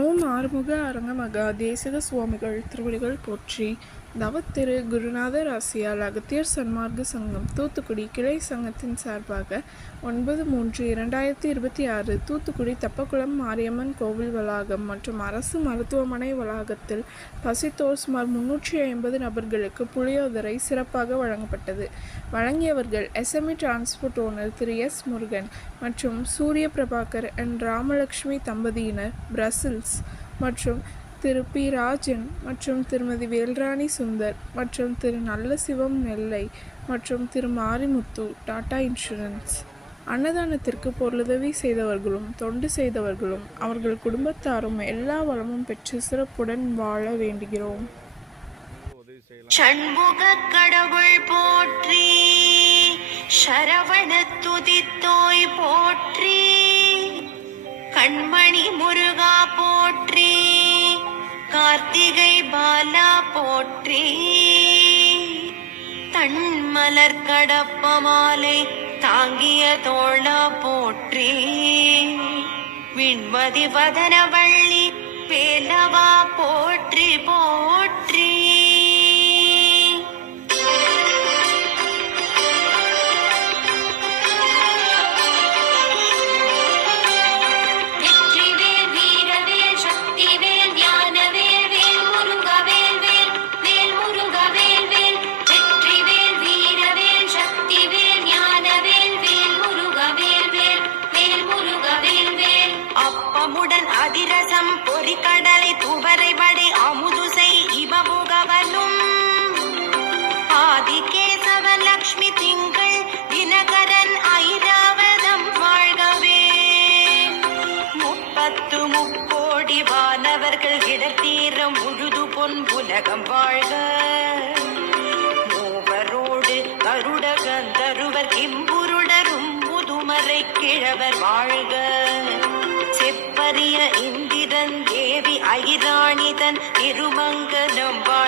ஓம் ஆறுமுக அரங்கமகா தேசிக சுவாமிகள் திருவடிகள் போற்றி. தவத்திரு குருநாதர் ஆசியால் அகத்தியர் சன்மார்க்க சங்கம் தூத்துக்குடி கிளை சங்கத்தின் சார்பாக 9/3/2026 தூத்துக்குடி தப்பக்குளம் மாரியம்மன் கோவில் வளாகம் மற்றும் அரசு மருத்துவமனை வளாகத்தில் பசித்தோர் சுமார் 350 நபர்களுக்கு புளியோதரை சிறப்பாக வழங்கப்பட்டது. வழங்கியவர்கள் SME டிரான்ஸ்போர்ட் ஓனர் திரு எஸ் முருகன் மற்றும் சூரிய பிரபாகர் அண்ட் ராமலட்சுமி தம்பதியினர் பிரசில்ஸ் மற்றும் திரு பி ராஜன் மற்றும் திருமதி வேல்ராணி சுந்தர் மற்றும் திரு நல்லசிவம் நெல்லை மற்றும் திரு மாரிமுத்து டாடா இன்சூரன்ஸ். அன்னதானத்திற்கு பொருளுதவி செய்தவர்களும் தொண்டு செய்தவர்களும் அவர்கள் குடும்பத்தாரும் எல்லா வளமும் பெற்று சிறப்புடன் வாழ வேண்டுகிறோம். சண்முக கடவுள் போற்றி, சரவண துதித்தோய் போற்றி, கண்மணி முருகா போற்றி, கார்த்திகை பாலா போற்றி, தன்மலர் கடப்ப மாலை தாங்கிய தோளா போற்றி, விண்மதி வதனவள்ளி வேலவா போற்றி போற்றி. அதிரசம் பொறிக்கடலை துவரை வடை அமுதுசை இவமுகவனும் ஆதிகேசவன் லக்ஷ்மி திங்கள் தினகரன் ஐராவதம் வாழ்கவே. 30 முக்கோடி வானவர்கள் இடத்தீர முழுது பொன் உலகம் வாழ்க. மூவரோடு கருட கந்தருவர் கிம்புருடரும் முதுமறை கிழவர் வாழ்க. செப்பரிய இந்திரன் தேவி ஐராணிதன் திருமங்கலம் வாழ்க.